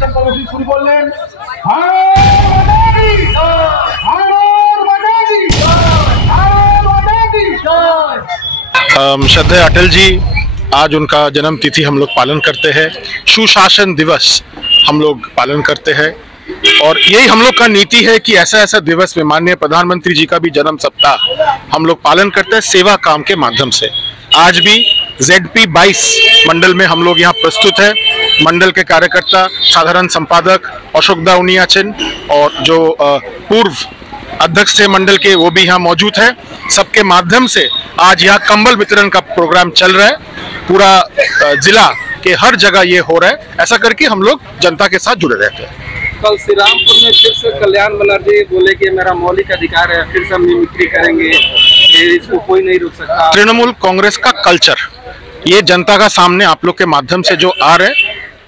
বক্তব্য শুরু করলেন। श्रद्धेय अटल जी, आज उनका जन्म तिथि हम लोग पालन करते हैं। सुशासन दिवस हम लोग पालन करते हैं और यही हम लोग का नीति है कि ऐसा ऐसा दिवस में माननीय प्रधानमंत्री जी का भी जन्म सप्ताह हम लोग पालन करते हैं सेवा काम के माध्यम से। आज भी ZP 22 मंडल में हम लोग यहाँ प्रस्तुत है। मंडल के कार्यकर्ता, साधारण संपादक अशोक दा उनियाचन और जो पूर्व अध्यक्ष थे मंडल के, वो भी यहाँ मौजूद है। सबके माध्यम से आज यहाँ कंबल वितरण का प्रोग्राम चल रहा है। पूरा जिला के हर जगह ये हो रहा है। ऐसा करके हम लोग जनता के साथ जुड़े रहते हैं। कल श्रीरामपुर में फिर से कल्याण बनर्जी बोले कि मेरा मौलिक अधिकार है, फिर से हम मिमिक्री करेंगे, इसको कोई नहीं रोक सकता। तृणमूल कांग्रेस का कल्चर ये जनता का सामने आप लोग के माध्यम से जो आ रहा है,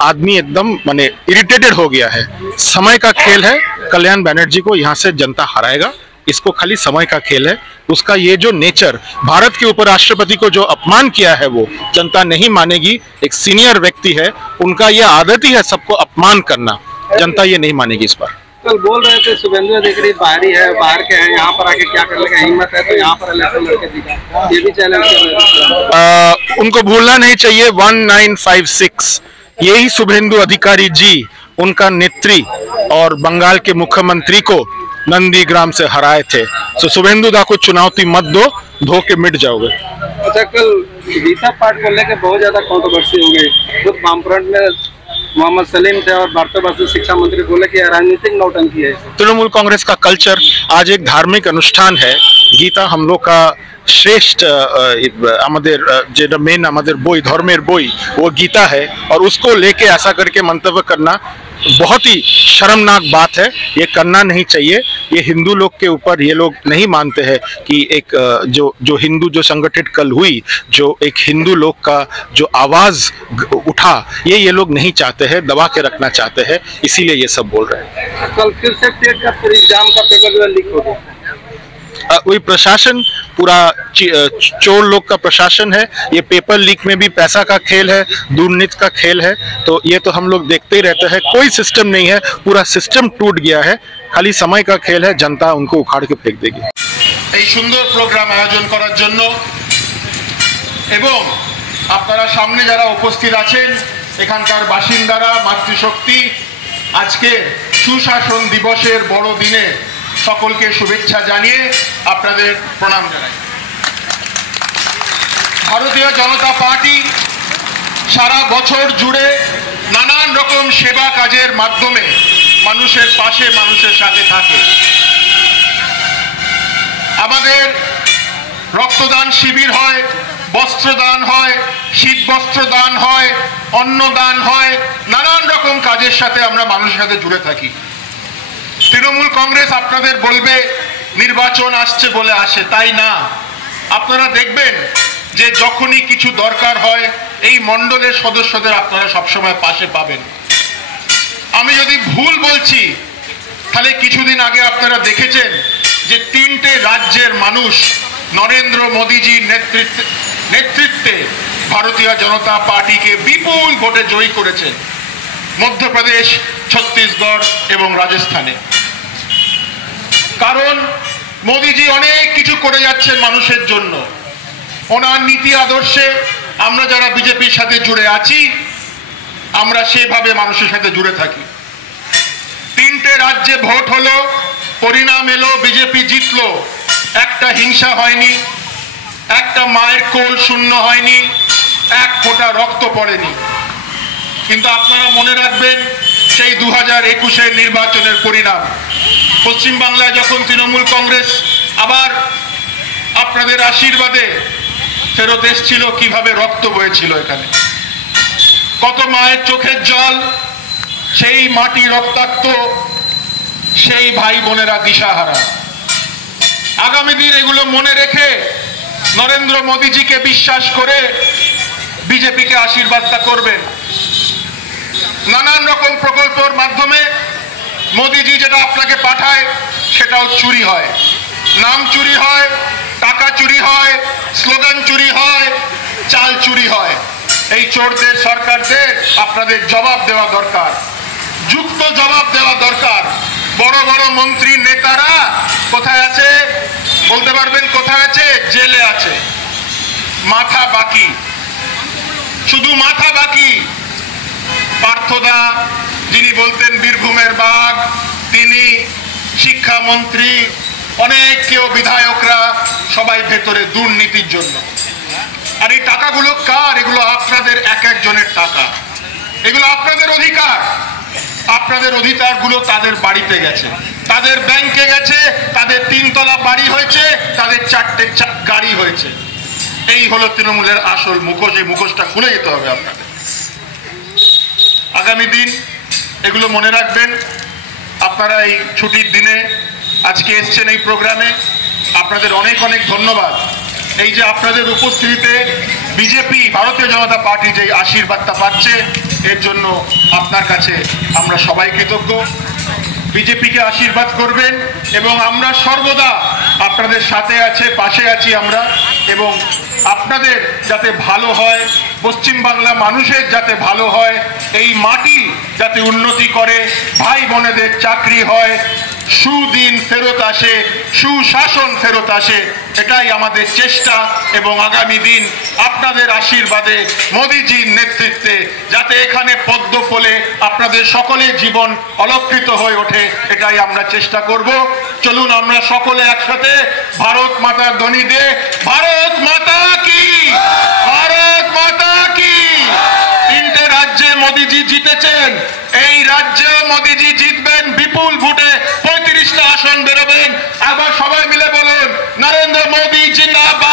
आदमी एकदम माने इरिटेटेड हो गया है। समय का खेल है। कल्याण बनर्जी को यहाँ से जनता हराएगा। इसको खाली समय का खेल है। उसका ये जो नेचर, भारत के उपराष्ट्रपति को जो अपमान किया है वो जनता नहीं मानेगी। एक सीनियर व्यक्ति है, उनका ये आदत ही है सबको अपमान करना। जनता ये नहीं मानेगी इस पर। कल बोल रहे थे शुभेंदु अधिकारी बाहरी है, बाहर के हैं, यहाँ पर आके क्या कर लेगा, हिम्मत है तो यहाँ पर इलेक्शन लड़के दिखा, ये भी चैलेंज कर रहे हैं। उनको भूलना नहीं चाहिए 1956 यही शुभेंदु अधिकारी जी उनका नेत्री और बंगाल के मुख्यमंत्री को नंदीग्राम से हराए थे। तो शुभेंदु दा को चुनौती मत दो, धो के मिट जाओगे। अच्छा, कल गीता पाठ को लेकर बहुत ज्यादा कंट्रोवर्सी हो गई। खुद वामफ्रंट में मोहम्मद सलीम थे और भारतीय शिक्षा मंत्री बोले कि राजनीतिक नौटंकी है। तृणमूल कांग्रेस का कल्चर आज एक धार्मिक अनुष्ठान है। गीता हम लोग का श्रेष्ठ मेन बोई धर्मेर बोई वो गीता है और उसको लेके ऐसा करके मंतव्य करना बहुत ही शर्मनाक बात है। ये करना नहीं चाहिए। ये हिंदू लोग के ऊपर ये लोग नहीं मानते हैं कि एक जो हिंदू जो संगठित कल हुई, जो एक हिंदू लोग का जो आवाज उठा, ये लोग नहीं चाहते हैं, दबा के रखना चाहते हैं, इसीलिए ये सब बोल रहे हैं। कल फिर से टेट का एग्जाम का पेपर लीक हो गया। वही प्रशासन, पूरा चोर लोग का प्रशासन है। ये पेपर लीक में भी पैसा का खेल है, दुर्नीति का खेल है। तो ये तो हम लोग देखते ही रहते हैं। कोई सिस्टम नहीं है, पूरा सिस्टम टूट गया है। खाली समय का खेल है। जनता उनको उखाड़ के फेंक देगी। এই সুন্দর প্রোগ্রাম আয়োজন করার জন্য এবং আপনারা সামনে যারা উপস্থিত আছেন, এখানকার বাসিন্দারা, মাতৃশক্তি, আজকে সুশাসন দিবসের বড় দিনে সকলকে শুভেচ্ছা জানিয়ে আপনাদের প্রণাম জানাই। ভারতীয় জনতা পার্টি সারা বছর জুড়ে নানান রকম সেবা কাজের মাধ্যমে মানুষের পাশে, মানুষের সাথে থাকে। আমাদের রক্তদান শিবির হয়, বস্ত্রদান হয়, শীত বস্ত্র দান হয়, অন্নদান হয়, নানান রকম কাজের সাথে আমরা মানুষের সাথে জুড়ে থাকি। তৃণমূল কংগ্রেস আপনাদের বলবে নির্বাচন আসছে বলে আসে, তাই না। আপনারা দেখবেন যে যখনই কিছু দরকার হয় এই মণ্ডলের সদস্যদের আপনারা সবসময় পাশে পাবেন। আমি যদি ভুল বলছি তাহলে কিছুদিন আগে আপনারা দেখেছেন যে 3টে রাজ্যের মানুষ নরেন্দ্র মোদীজির নেতৃত্বে ভারতীয় জনতা পার্টিকে বিপুল ভোটে জয়ী করেছেন, মধ্যপ্রদেশ, ছত্তিশগড় এবং রাজস্থানে। কারণ মোদীজি অনেক কিছু করে যাচ্ছেন মানুষের জন্য। ওনার নীতি আদর্শে আমরা যারা বিজেপির সাথে জুড়ে আছি, আমরা সেভাবে মানুষের সাথে জুড়ে থাকি। 3টে রাজ্যে ভোট হলো, পরিণাম এলো, বিজেপি জিতলো। একটা হিংসা হয়নি, একটা মায়ের কোল শূন্য হয়নি, এক ফোঁটা রক্ত পড়েনি। কিন্তু আপনারা মনে রাখবেন সেই 2021-এর নির্বাচনের পরিণাম। পশ্চিমবাংলায় যখন তৃণমূল কংগ্রেস আবার আপনাদের আশীর্বাদে ফেরত এসেছিল, কিভাবে রক্ত বয়েছিল এখানে, কত মায়ের চোখের জল, সেই মাটি রক্তাক্ত, সেই ভাই বোনেরা দিশাহারা। আগামী দিন এগুলো মনে রেখে নরেন্দ্র মোদীজিকে বিশ্বাস করে বিজেপিকে আশীর্বাদটা করবেন। নানান রকম প্রকল্পের মাধ্যমে মোদীজি যেটা আপনাকে পাঠায় সেটাও চুরি হয়, নাম চুরি হয়, টাকা চুরি হয়, স্লোগান চুরি হয়, চাল চুরি হয়। এই চোরদের, সরকারদের আপনাদের জবাব দেওয়া দরকার। যুক্ত জবাব দেওয়া দরকার। বড় বড় মন্ত্রী নেতারা কোথায় আছে বলতে পারবেন? কোথায় আছে? জেলে আছে, মাথা বাকি, শুধু মাথা বাকি। পার্থদা যিনি বলতেন বীরভূমের বাঘ, তিনি, শিক্ষামন্ত্রী, অনেক কেউ বিধায়করা সবাই ভেতরে দুর্নীতির জন্য। আর এই টাকাগুলো কার? এগুলো আপনাদের এক একজনের টাকা, এগুলো আপনাদের অধিকার। আপনাদের অধিকারগুলো তাদের বাড়িতে গেছে, তাদের ব্যাংকে গেছে, তাদের 3 তলা বাড়ি হয়েছে, তাদের 4টে গাড়ি হয়েছে। এই হলো তৃণমূলের আসল মুখোশ। এই মুখোশটা খুলে যেতে হবে আপনাদের। আগামী দিন এগুলো মনে রাখবেন। আপনারা এই ছুটির দিনে আজকে এসছেন এই প্রোগ্রামে, আপনাদের অনেক অনেক ধন্যবাদ। এই যে আপনাদের উপস্থিতিতে বিজেপি, ভারতীয় জনতা পার্টি যে আশীর্বাদটা পাচ্ছে, এর জন্য আপনার কাছে আমরা সবাই কৃতজ্ঞ। বিজেপিকে আশীর্বাদ করবেন এবং আমরা সর্বদা আপনাদের সাথে আছে, পাশে আছি আমরা। এবং আপনাদের যাতে ভালো হয়, পশ্চিমবাংলা মানুষের যাতে ভালো হয়, এই মাটি যাতে উন্নতি করে, ভাই বোনেদের চাকরি হয়, সুদিন ফেরত আসে, সুশাসন ফেরত আসে, এটাই আমাদের চেষ্টা। এবং আগামী দিন আপনাদের আশীর্বাদে, মোদিজির নেতৃত্বে যাতে এখানে পদ্ম ফলে আপনাদের সকলের জীবন অলঙ্কৃত হয়ে ওঠে, এটাই আমরা চেষ্টা করব। চলুন আমরা সকলে একসাথে ভারত মাতার ধ্বনি দিয়ে, ভারত মাতা কি, ভারত মাতা কি। 3টে রাজ্যে মোদিজি জিতেছেন, এই রাজ্যেও মোদিজি জিতবেন বিপুল ভোটে, 35টা আসন বেরোবেন। আবার সবাই মিলে বলুন, নরেন্দ্র মোদি জিন্দাবাদ।